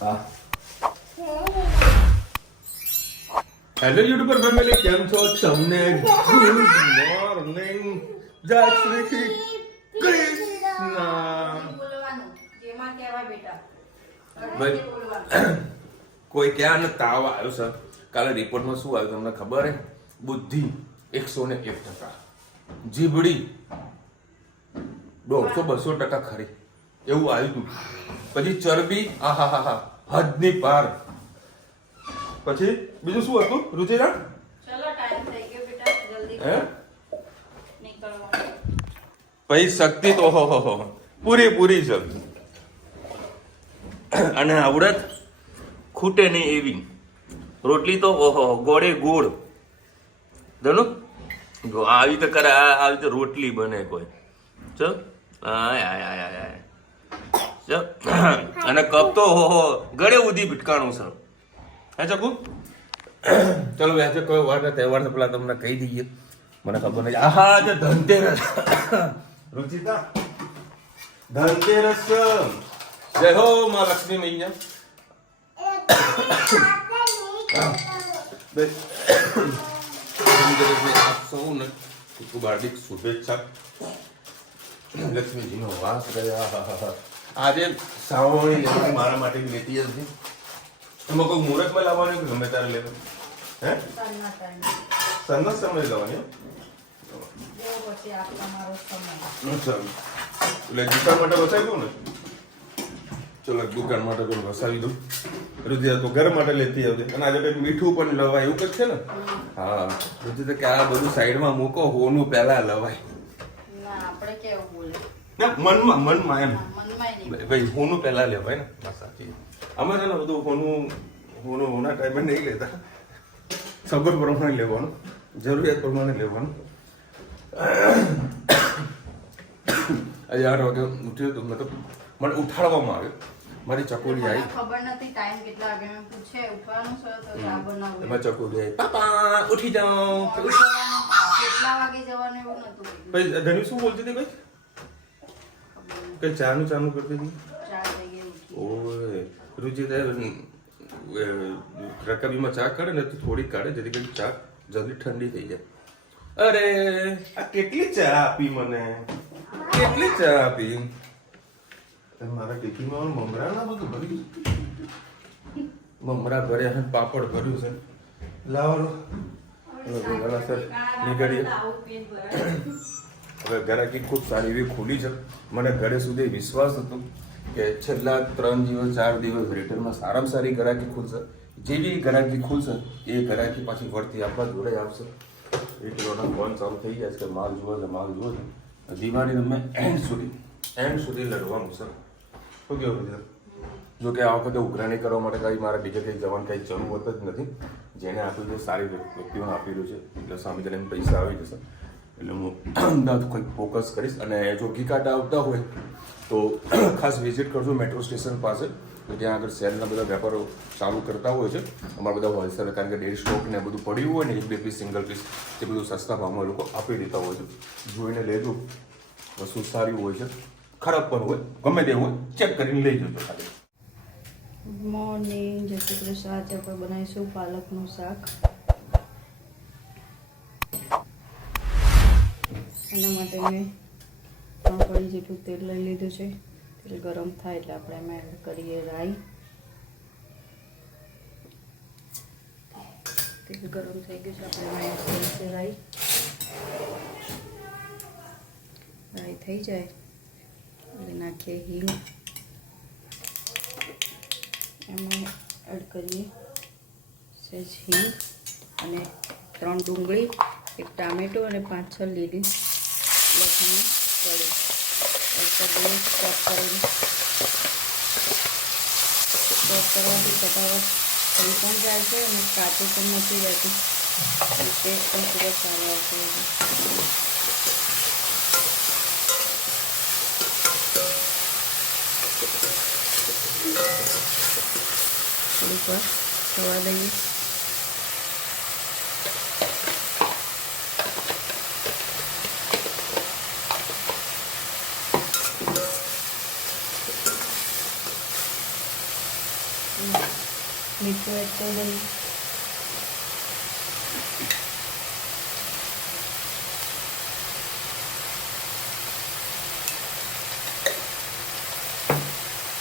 હા hello YouTuber family, કેમ છો તમને? ગુડ મોર્નિંગ, જય શ્રી કૃષ્ણ. ભાઈ કોઈ ક્યાં ને તાવ આવ્યો સર. કાલે રિપોર્ટમાં શું આવ્યું તમને ખબર હે? બુદ્ધિ 101%, જીભડી 100-200% ખરી, એવું આવ્યું હતું. પછી ચરબી આહાહા હદની પાર. પછી બીજું શું હતું રુચિરા? ચલો ટાઈમ થઈ ગયો બેટા, જલ્દી કરો. નીકળવાનું. પછી શક્તિ તો ઓહો પૂરી છે. અને આવડત ખૂટે નહીં એવી રોટલી તો ઓહો ગોળે ગોળ. જાણો આવી રીતે કરે, આવી રીતે રોટલી બને કોઈ. ચલ અને કપ તો ઓહો ગળે ઉધી ભટકાણું છે. હે ચકુ? ચલો આજે કયો વાર તહેવાર છે પેલા તમને કહી દઈએ, મને ખબર નથી. આહા આજે ધનતેરસ. રુચિતા ધનતેરસ છે. જય હો માં લક્ષ્મી મૈયા. સૌને ખૂબ હાર્દિક શુભેચ્છા. લક્ષ્મીજીનો વાસ ગયા. આજે સાવણી લેવાની મારા માટે લેતી હતી. એમાં કોઈ મુહૂર્તમાં લાવવાની કે ગમે ત્યારે લેવાનું? હે સન્ના સમય લાવવાની? એટલે દુકાન માટે વસાવી દઉં ને? ચલો દુકાન માટે પણ વસાવી દઉં. રુચિતા તો ઘર માટે લેતી આવજે. અને આજે કંઈક મીઠું પણ લવાય એવું કંઈક છે ને? હા રુચિતા કે આ બધું સાઈડમાં મૂકો, હોનું પહેલા લવાય. ના આપણે કેવું બોલે? ના મનમાં એમ ભાઈ હોનું પહેલા લેવાય ને. સાચી. અમે છે ને બધું હોના ટાઈમે નહીં લેતા, સગવડ પ્રમાણે લેવાનું, જરૂરિયાત પ્રમાણે લેવાનું. આજે 8 વાગે ઉઠ્યો તો મતલબ મને ઉઠાડવામાં આવ્યો. મારી ચકોરી આવી. ખબર નથી ટાઈમ કેટલા વાગે મેં પૂછે ઉઠવાનું છે તો ચા બનાવું. એમાં ચકોરી આવી, પાપા ઉઠી જાઓ. કેટલા વાગે જવાનું એવું નતું. પછી ધણી શું બોલતી હતી ભાઈ? કઈ ચાનું કરતી હતી? 4 વાગે ઉઠી. ઓય રુચિતા રકાબીમાં ચા કાઢે ને તો થોડી કાઢે જેથી કરી ચા જલ્દી ઠંડી થઈ જાય. અરે આ કેટલી ચા આપી મને, કેટલી ચા આપી? મારા ટીકીમાં મમરા ના બધું ભર્યું, મમરા ભર્યા છે, પાપડ ભર્યું છે. લાવો નીકળીએ. હવે ઘરાકી ખૂબ સારી એવી ખુલી છે. મને ઘરે સુધી વિશ્વાસ હતો કે છેલ્લા 3 દિવસ 4 દિવસ રિટર્નમાં સારામાં સારી ઘરાકી ખુલશે. જેવી ઘરાકી ખુલશે એ ઘરાકી પાછી વળતી આપણા જોડે આવશે. એટલોના ફોન ચાલુ થઈ જાય છે કે માલ જુઓ છે, માલ જુઓ છે. દિવાળી અમે એન્ડ સુધી લડવાનું છે. શું કેવું છે? જો કે આ વખતે ઉઘરાણી કરવા માટે કાંઈ મારે બીજે કંઈ જવાની કાંઈ જરૂરત જ નથી. જેને આપ્યું છે સારી વ્યક્તિઓને આપી રહ્યું છે એટલે સામે તેને પૈસા આવી જશે. એટલે હું અમદાવાદ કંઈક ફોકસ કરીશ. અને જો ઘી કાંટા આવતા હોય તો ખાસ વિઝિટ કરજો મેટ્રો સ્ટેશન પાસે. ત્યાં આગળ શહેરના બધા વેપારો ચાલુ કરતા હોય છે. અમારા બધા હોલસેલ, કારણ કે ડેરી સ્ટોક ને બધું પડ્યું હોય ને 1-2 પીસ સિંગલ પીસ એ બધું સસ્તા ભાવમાં લોકો આપી દેતા હોય છે. જોઈને લેજો, વસ્તુ સારી હોય છે, ખરાબ પણ હોય, ગમે તે હોય ચેક કરીને લઈ જજો ખાલી. ગુડ મોર્નિંગ, જય શ્રી કૃષ્ણ. આજે આપણે બનાવીશું પાલકનું શાક. એના માટે મેં 3 કળી જેટલું તેલ લઈ લીધું છે. તેલ ગરમ થાય એટલે આપણે એમાં એડ કરીએ રાઈ. તેલ ગરમ થઈ ગયું છે, આપણે એમાં એડ કરીએ રાઈ. રાઈ થઈ જાય એટલે નાખીએ હિંગ. એમાં એડ કરીએ સહેજ હિંગ અને 3 ડુંગળી, 1 ટામેટો અને 5-6 લીલી લસણની કળી. ચોપ કરવાથી ફટાફટ થઈ પણ જાય છે અને કાચું પણ નથી રહેતું. ટેસ્ટ પણ ખૂબ જ સારો આવશે. થોડીક વાર થવા દઈએ. મીઠું એડ કરી દઈએ.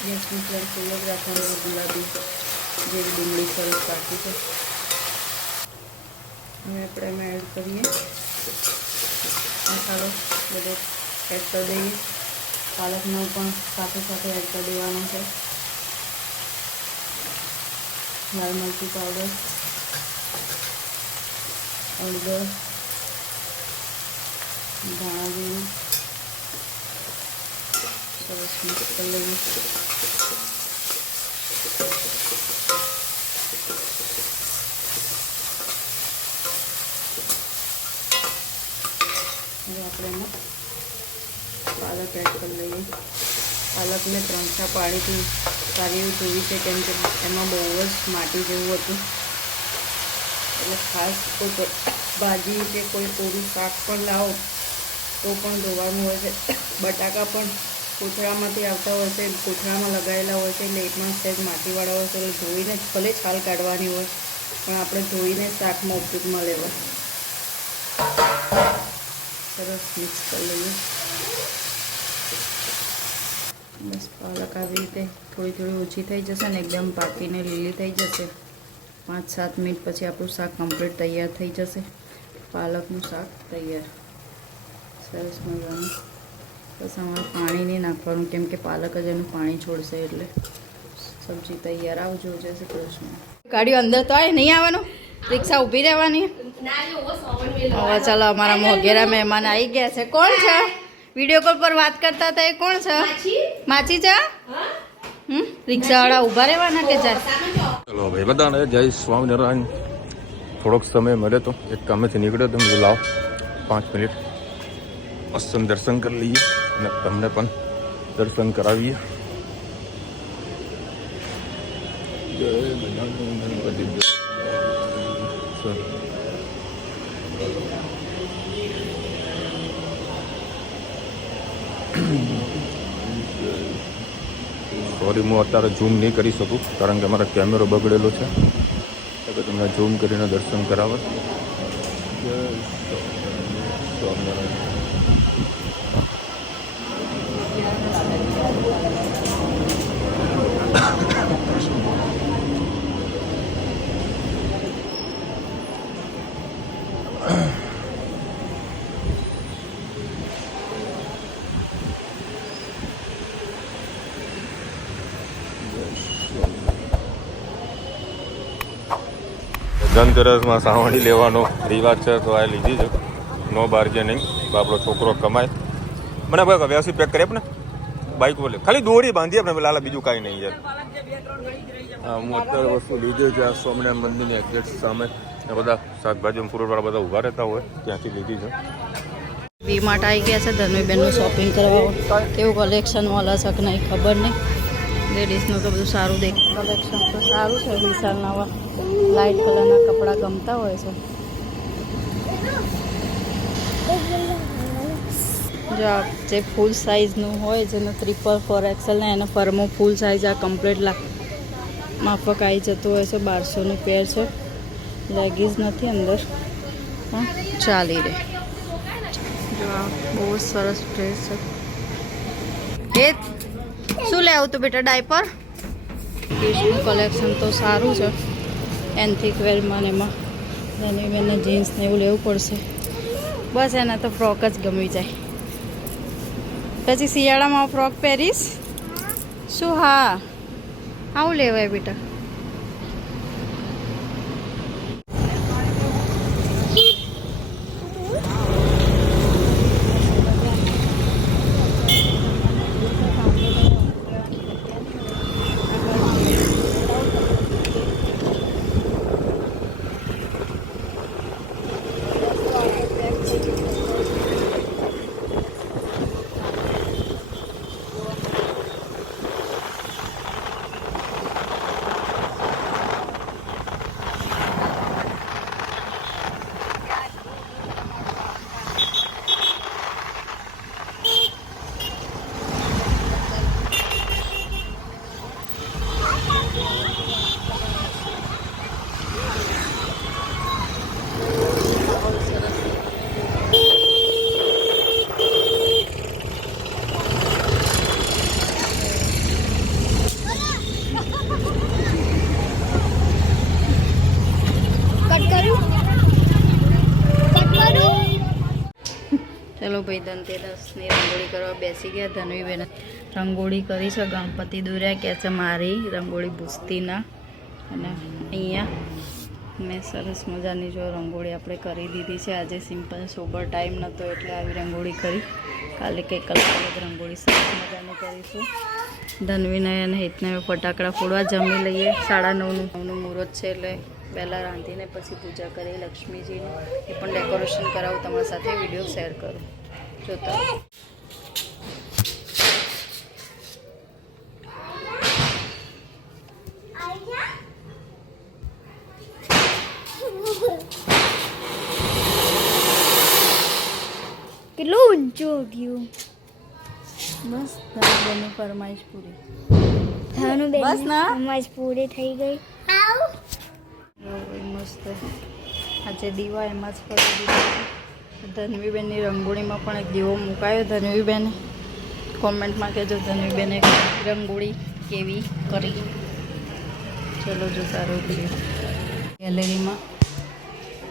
ગેસની ફ્લેમ ફૂલ જ રાખવાનું. ગુલાબી જેવી ડુંગળી સરસ કાઢી છે. હવે આપણે એમાં એડ કરીએ મસાલો બધો એડ કરી દઈએ. પાલકનો પણ સાથે સાથે એડ કરી દેવાનો છે. લાલ મરચું પાવડર, હળદર, ધાણા જીરું સરસ મિક્સ કરી લઈએ. હવે આપણે એમાં પાલક એડ કરી લઈએ. પાલકને 3-4 પાણીથી સારી એવું ધોવી છે, કેમ કે એમાં બહુ જ માટી જેવું હતું. એટલે ખાસ કોઈ ભાજી કે કોઈ કોરું શાક પણ લાવો તો પણ ધોવાનું હોય છે. બટાકા પણ કોથળામાંથી આવતા હોય છે, કોથળામાં લગાવેલા હોય છે, એટલે એમાં સહેજ માટીવાળા હોય છે, એટલે ધોઈને ભલે છાલ કાઢવાની હોય પણ આપણે ધોઈને શાકમાં ઉપયોગમાં લેવા. સરસ મિક્સ કરી લઈએ. બસ પાલક આવી રીતે થોડી ઓછી થઈ જશે ને એકદમ પાકીને લીલી થઈ જશે. 5-7 મિનિટ પછી આપણું શાક કમ્પ્લીટ તૈયાર થઈ જશે. પાલકનું શાક તૈયાર સરસ મજાનું. બસ આમાં પાણી નહીં નાખવાનું, કેમ કે પાલક જ એનું પાણી છોડશે. એટલે સબ્જી તૈયાર. આવજો. જય શ્રી કૃષ્ણ. ગાડીઓ અંદર તો આવે નહીં આવવાનું, રિક્ષા ઊભી રહેવાની. હવે ચાલો, અમારા મોઘેરા મહેમાન આવી ગયા છે. કોણ છે? વિડીયો કોલ પર વાત કરતા હતા એ કોણ છે? માચી છે. રિક્ષાવાળા ઊભા રહેવાના કે જાય? ચલો ભાઈ બધાને જય સ્વામિનારાયણ. થોડોક સમય મળે તો એક કામેથી નીકળ્યો તો મેં લાવ 5 મિનિટ મસ્ત દર્શન કરી લઈએ અને તમને પણ દર્શન કરાવીએ. જય ગણપતિ. સોરી, હું અત્યારે ઝૂમ નહીં કરી શકું કારણ કે મારો કેમેરો બગડેલો છે. એટલે તમને ઝૂમ કરીને દર્શન કરાવે. જય સ્વામિનારાયણ. ધનતેરસમાં સાવણી લેવાનો રિવાજ છે, તો આ લીધી છે. નો બાર્ગેનિંગ. આપણો છોકરો કમાય. મને ભાઈ વ્યવસ્થિત પેક કરી આપને. બાઇક બોલે ખાલી દોરી બાંધી આપણે લાલા, બીજું કાંઈ નહીં યાર. હા, હું અત્યારે વસ્તુ લીધી છે. આ સ્વામિનારાયણ મંદિરની એક્ઝેક્ટ સામે બધા શાકભાજી ફ્રૂટવાળા બધા ઊભા રહેતા હોય, ત્યાંથી લીધી છે. વી માર્ટ આવી ગયા છે ધનુબેનનું શોપિંગ કરવા. કેવું કલેક્શન મળે છે કે નહીં ખબર નહીં. લેડીઝનું તો બધું સારું કલેક્શન તો સારું છે. વિશાલના લાઇટ કલરના કપડાં ગમતા હોય છે. જો જે ફૂલ સાઇઝનું હોય, જેનો 444 XL ને એનો ફરમો ફૂલ સાઇઝ આ કમ્પ્લીટ માફક આવી જતું હોય છે. 1200નું પેર છે. લેગીઝ નથી અંદર. હા, ચાલી રહે. જો આ બહુ જ સરસ ડ્રેસ છે. એ શું લેવું તું બેટા? ડાયપર. કિડ્સનું કલેક્શન તો સારું છે. એન્થિક વેરમાં એમાં એની બેને જીન્સ ને એવું લેવું પડશે. બસ એને તો ફ્રોક જ ગમી જાય. પછી શિયાળામાં ફ્રોક પહેરીશ શું? હા, આવું લેવાય બેટા. ચલો ભાઈ ધનતેરસની રંગોળી કરવા બેસી ગયા. ધનવીબેન રંગોળી કરી છે, ગણપતિ દોર્યા કે છે મારી રંગોળી ભૂસતી ના. અને અહીંયા મેં સરસ મજાની જો રંગોળી આપણે કરી દીધી છે. આજે સિમ્પલ સોબર ટાઈમ નહોતો એટલે આવી રંગોળી કરી. કાલે કંઈક અલગ રંગોળી સરસ મજાની કરીશું. ધનવીને અને હિતને ફટાકડા ફોડવા જમી લઈએ. 9:30નું મુહૂર્ત છે એટલે પહેલાં રાંધીને પછી પૂજા કરીએ લક્ષ્મીજીની. એ પણ ડેકોરેશન કરાવું, તમારી સાથે વિડીયો શેર કરું. જોતા કેટલું ઊંચું ગયું. બસ ધનવીબેનની ફરમાઈશ પૂરી. થાનું બસ ના. ફરમાઈશ પૂરી થઈ ગઈ. મસ્ત આજે દીવા એમાં જ કરી દીધો. ધનવીબેનની રંગોળીમાં પણ એક દીવો મુકાયો. ધનવીબેને કોમેન્ટમાં કહેજો ધનવીબેને રંગોળી કેવી કરી. ચલો જો સારું છે. ગેલેરીમાં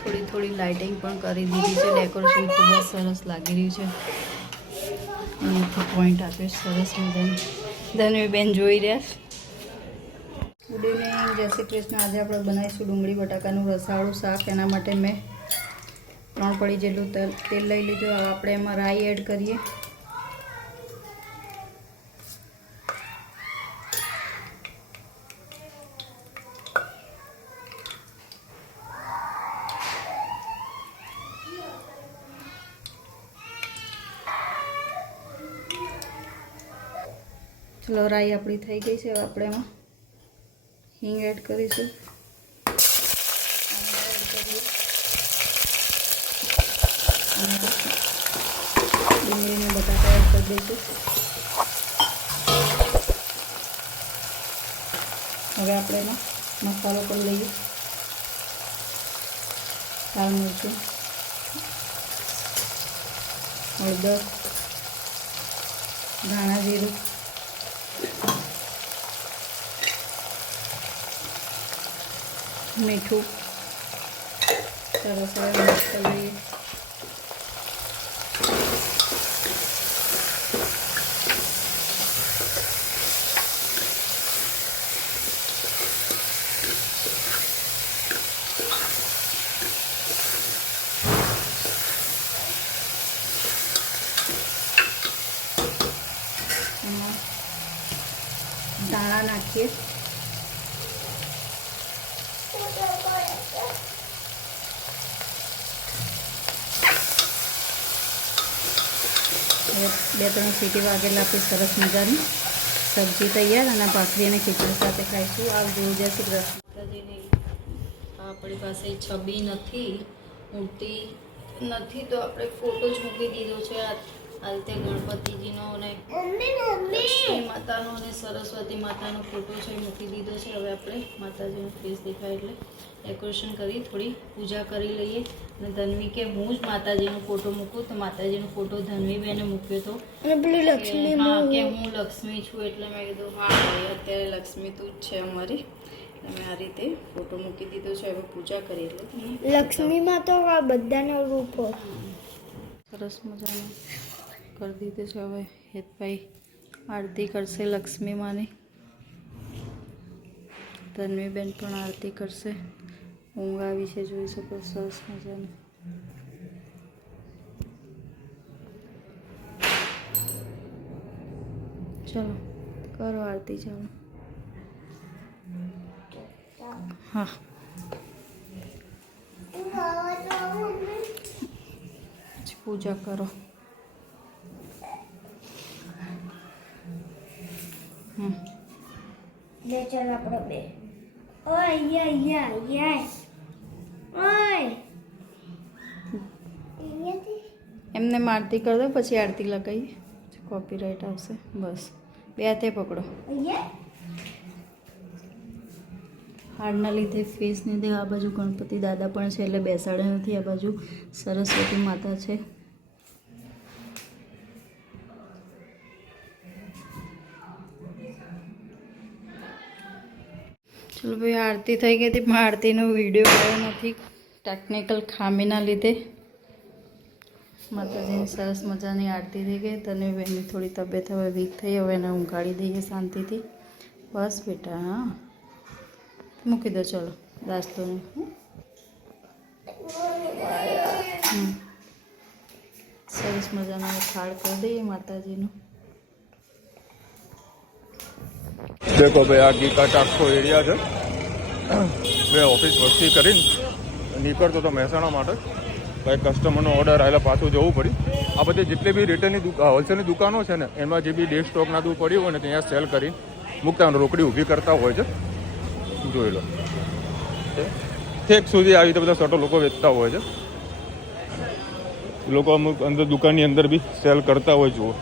થોડી લાઇટિંગ પણ કરી દીધી છે. ડેકોરેશન ખૂબ જ સરસ લાગી રહ્યું છે. અહીંયાથી પોઈન્ટ આપ્યો સરસ મજાનું. ધનવીબેન જોઈ રહ્યા. ગુડ ઇવનિંગ, જય શ્રી કૃષ્ણ. આજે આપણે બનાવીશું ડુંગળી બટાકાનું રસાળું શાક. એના માટે મેં 3 પડી જેટલું તેલ લઈ લીધું. હવે આપણે એમાં રાઈ એડ કરીએ. ચલો રાઈ આપણી થઈ ગઈ છે. હવે આપણે એમાં હિંગ એડ કરીશું. ડુંગળીને બટાકા એડ કરી દઈશું. હવે આપણે એમાં મસાલો કરી લઈએ. લાલ મરચું, હળદર, ધાણા જીરું, મીઠું સરસ હવે મિક્સ કરી લઈએ. એમાં દાણા નાખીએ. હવે 2-3 સીટી વાગેલા આપણી સરસ મજાની સબ્જી તૈયાર. અને ભાખરી અને ખીચડી સાથે ખાઈશું. આવજો, જય શ્રી કૃષ્ણ. આપણી પાસે છબી નથી, મૂર્તિ નથી, તો આપણે ફોટો જ મૂકી દીધો છે. આ રીતે ગણપતિજીનો અને લક્ષ્મી માતાનો અને સરસ્વતી માતાનો ફોટો છે મૂકી દીધો છે. હવે આપણે માતાજીનો ફેસ દેખાય એટલે ડેકોરેશન કરી થોડી પૂજા કરી લઈએ. અને ધનવી કે હું જ માતાજીનો ફોટો મૂકું, તો માતાજીનો ફોટો ધનવીબેને મૂક્યો હતો. અને પેલી લક્ષ્મી હા, કે હું લક્ષ્મી છું. એટલે મેં કીધું હા ભાઈ અત્યારે લક્ષ્મી તું જ છે અમારી. એટલે મેં આ રીતે ફોટો મૂકી દીધો છે. હવે પૂજા કરી એટલે લક્ષ્મીમાં તો આ બધાનો રૂપ હોય. સરસ મજાનું કરી દીધું છે. હવે હેતભાઈ આરતી કરશે લક્ષ્મી માની. ધનવીબેન પણ આરતી કરશે. ઊંઘ આવી છે, જોઈ શકો સરસ મજાનું. ચલો કરો આરતી. ચાલો હા પૂજા કરો. લે ચાલ આપણે બે. ઓય યા ઓય એમને આરતી કરી દો, પછી આરતી લગાવીએ. કોપીરાઇટ આવશે. બસ બે હાથે પકડો. હાડના લીધે ફેસને લીધે આ બાજુ ગણપતિ દાદા પણ છે એટલે બેસાડે નથી. આ બાજુ સરસ્વતી માતા છે. ચલો ભાઈ આરતી થઈ ગઈ હતી, પણ આરતીનો વિડીયો આવ્યો નથી ટેકનિકલ ખામીના લીધે. માતાજીની સરસ મજાની આરતી થઈ ગઈ. તને બેનની થોડી તબિયત હવે વીક થઈ, હવે એને ઊંઘાડી દઈએ શાંતિથી. બસ બેટા, હા મૂકી દો. ચલો દાસ્તોને. સરસ મજાનો થાળ કરી દઈએ માતાજીનો. દેખો ભાઈ, આ ગીકાટ આખો એરિયા છે. મેં ઓફિસ વસ્તી કરીને નીકળતો હતો મહેસાણા માટે. ભાઈ કસ્ટમરનો ઓર્ડર આવેલા પાછું જવું પડ્યું. આ બધી જેટલી બી રિટેલની હોલસેલની દુકાનો છે ને, એમાં જે બી ડે સ્ટોક નાતું પડ્યું હોય ને ત્યાં સેલ કરીને મૂકતા રોકડી ઊભી કરતા હોય છે. જોઈ લો, ઠેક સુધી આવી રીતે બધા શર્ટો લોકો વેચતા હોય છે. લોકો અમુક અંદર દુકાનની અંદર બી સેલ કરતા હોય. જુઓ,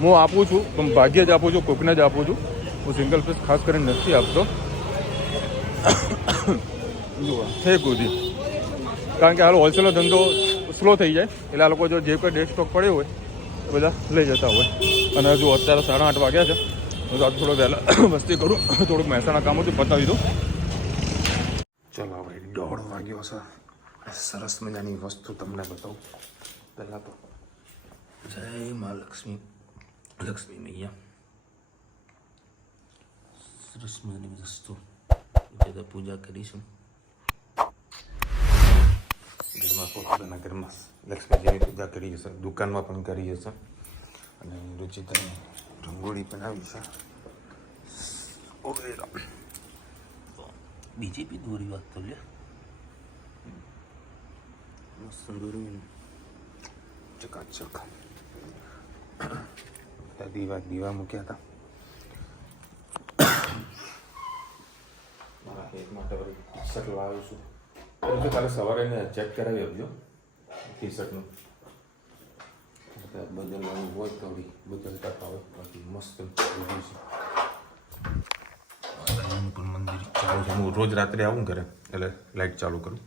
હું આપું છું પણ ભાગ્યે જ આપું છું, કોકને જ આપું છું. હું સિંગલ પીસ ખાસ કરીને નથી આપતો. જુઓ, ઠેક સુધી, કારણ કે હાલ હોલસેલનો ધંધો સ્લો થઈ જાય એટલે આ લોકો જો જે કોઈ ડે સ્ટોક પડ્યો હોય એ બધા લઈ જતા હોય. અને હજુ અત્યારે 8:30 વાગ્યા છે. હું તો આજ થોડો વહેલા વસ્તી કરું, થોડુંક મહેસાણા કામ હતું પતાવી દઉં. ચલો ભાઈ, 1:30 વાગ્યો છે. સરસ મજાની વસ્તુ તમને બતાવું. પહેલાં તો જય મા લક્ષ્મી મૈયા. સરસ મજાની વસ્તુ તો પૂજા કરીશું. ઘરમાં પોતાના ઘરમાં લક્ષ્મીજીની પૂજા કરી હશે, દુકાનમાં પણ કરી હશે. અને રુચિતાની રંગોળી બનાવી છે. બીજી બી દોરી વાત તો લે, મસ્ત દોરી ચકાચક. દીવા મૂક્યા હતા મારા હેત માટે. ટી શર્ટ લાવ્યો છું. કાલે સવારે એને ચેક કરાવી આપજો ટી શર્ટનું. બદલવાનું હોય તો બદલતા હોય. બાકી મસ્ત રિવ્યુ છે. પણ મંદિર ચાલુ છે. હું રોજ રાત્રે આવું ઘરે એટલે લાઇટ ચાલુ કરું.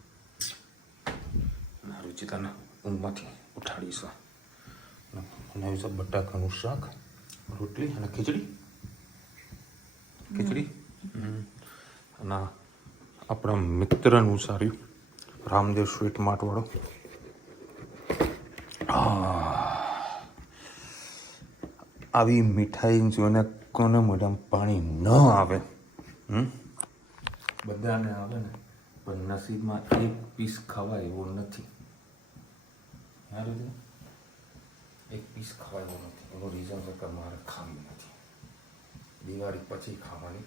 રુચિતાને ઊંઘમાંથી ઉઠાડીશું. બનાવ્યું છે બટાકાનું શાક, રોટલી અને ખીચડી. અને આપણા મિત્રનું સાર્યું રામદેવ સ્વીટ માર્ટવાળો. આવી મીઠાઈ જોઈને કોને મોઢામાં પાણી ન આવે? બધાને આવે ને, પણ નસીબમાં એક પીસ ખવાય એવો નથી. એક પીસ ખવાય એવો નથી. એનું રીઝન છે કે મારે ખાવી નથી. દિવાળી પછી ખાવાની.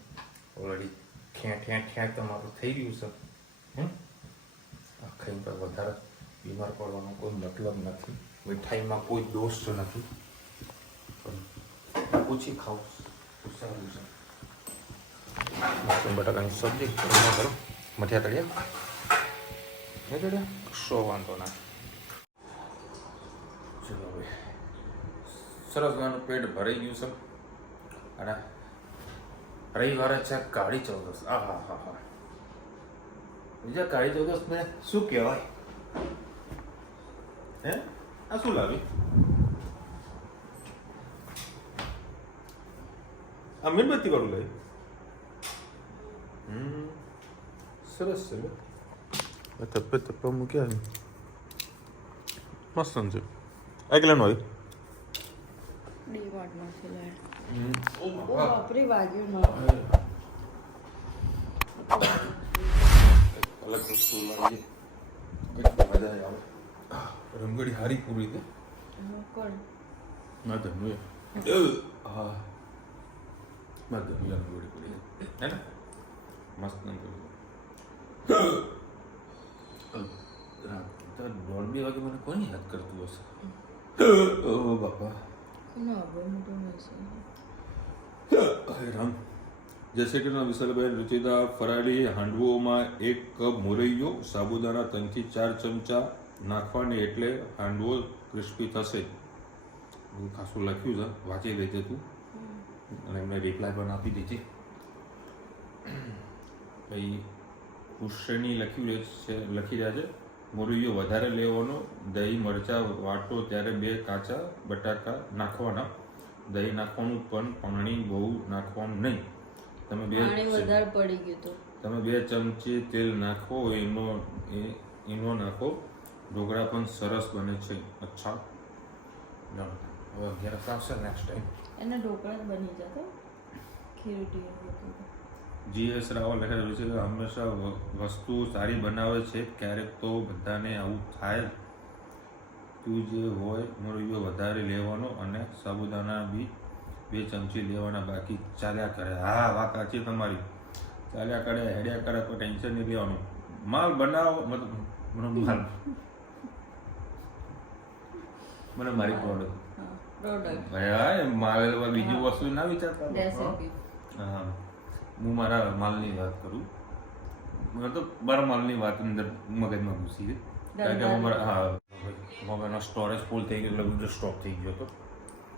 ઓલરેડી ઠેં તમારું થઈ રહ્યું છે. ખાઈને તો વધારે બીમાર પડવાનો કોઈ મતલબ નથી. મીઠાઈમાં કોઈ દોષ નથી. પણ ઓછી ખાવ સારું છે. બટાકાની સબ્જી કરો, મઠિયા તળિયા નહીં તળ્યા, શો વાંધો ના. ચલો હવે સરસ મજાનું પેટ ભરાઈ ગયું છે. અને રવિવારે છે કાળી ચૌદસ. હા. બીજા કાળી ચૌદસ ને શું કહેવાય? હે, આ શું લાવી? આ મીણબત્તી વાળું લાવી. સરસ છે. તપ્પા મૂક્યા છે. મસ્ત છે. એકલાનું આવ્યું. ડીમાર્ટમાંથી લાવ્યા. વાહ. વાપરી વાગ્યું અલગ વસ્તુ લાવીએ, મજા આવે. રંગોળી હારી પૂરી છે. કોણ? ના ધનુ હા, ના ધનુ રંગોળી પૂરી હે ને, મસ્ત રંગોળી. 1:30 વાગે મને કોણ યાદ કરતું હશે? ઓ બાપા. રામ. જય શ્રી કૃષ્ણ. વિશાલભાઈ, રુચિતા ફરાળી હાંડવુઓમાં 1 કપ મોરૈયો, સાબુદાણા 3 થી 4 ચમચા નાખવાની એટલે હાંડવો ક્રિસ્પી થશે. એવું ખાસું લખ્યું છે, વાંચી લેજે તું. અને એમને રિપ્લાય પણ આપી દીધી. ભાઈ પુષ્યની લખી રહ્યા છે. મોરૈયો વધારે લેવાનો, દહીં મરચાં વાટો ત્યારે 2 કાચા બટાકા નાખવાના. દહીં નાખવાનું પણ પાણી બહુ નાખવાનું નહીં. તમે 2 ચમચી તેલ નાખો, ઈનો નાખો, ઢોકળા પણ સરસ બને છે. અચ્છા ના હવે 11 આવશે નેક્સ્ટ ટાઈમ. એને ઢોકળા જ બની જતો ખીરુટી GS રાવલ લખેલું છે કે હંમેશા વસ્તુ સારી બનાવે છે, ક્યારેક તો બધાને આવું થાય. તું જે હોય મોરૈયો વધારે લેવાનો અને સાબુદાણા બી 2 ચમચી લેવાના, બાકી ચાલ્યા કરે. હા વાત સાચી તમારી, ચાલ્યા કરે, હેડ્યા કરે, કોઈ ટેન્શન નહીં લેવાનું. માલ બનાવો મતલબ માલ મને મારી પ્રોડક્ટ ભાઈ માલ બીજું વસ્તુ ના વિચારતા. હા હું મારા માલની વાત કરું, મતલબ મારા માલની વાત અંદર મગજમાં ઘૂસી ગઈ. કારણ કે મારા હા મોબાઈલનો સ્ટોરેજ ફૂલ થઈ ગયો એટલે બધો સ્ટોક થઈ ગયો હતો.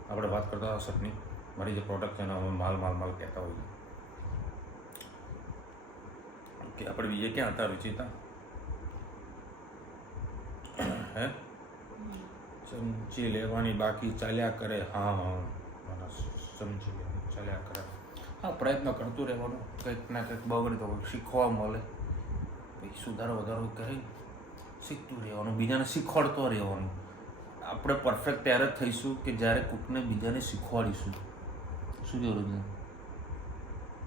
આપણે વાત કરતા હતા સટની મારી જે પ્રોડક્ટ છે એને અમે માલ કહેતા હોઈએ. ઓકે આપણે બીજે ક્યાં હતા રૂચિતા? હે ચમચી લેવાની બાકી ચાલ્યા કરે. હા ચમચી લેવાની ચાલ્યા કરે. હા પ્રયત્ન કરતું રહેવાનું, કંઈક ના કંઈક બગડે તો શીખવા મળે. પછી સુધારો વધારો કરી શીખતું રહેવાનું, બીજાને શીખવાડતો રહેવાનું. આપણે પરફેક્ટ ત્યારે જ થઈશું કે જ્યારે કોકને બીજાને શીખવાડીશું. શું જરૂર છે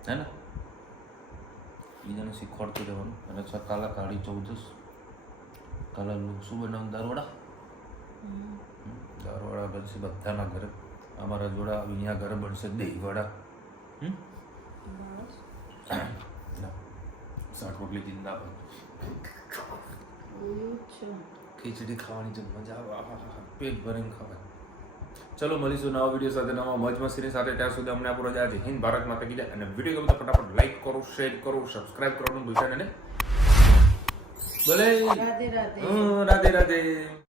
હે ને? બીજાને શીખવાડતું રહેવાનું. અને કાલા કાળી 14 કાલા શું બનાવું? દાળવડા બનશે બધાના ઘરે. અમારા જોડા અહીંયા ઘરે બનશે દહીંવડા. શાક રોટલી જિંદાબાદ. ખીચડી ખાવાની છે મજા આવે, પેટ ભરીને ખવાય. ચલો મળીશું નવા વિડીયો સાથે, નવા મોજ મસ્તીની સાથે. ત્યાં સુધી અમને આપણો જય હિન્દ, ભારત માતા કી જય. અને વિડીયો ગમે તો ફટાફટ લાઈક કરો, શેર કરો, સબસ્ક્રાઇબ કરવાનું ભૂલતા નહીં. ભલે રાધે રાધે.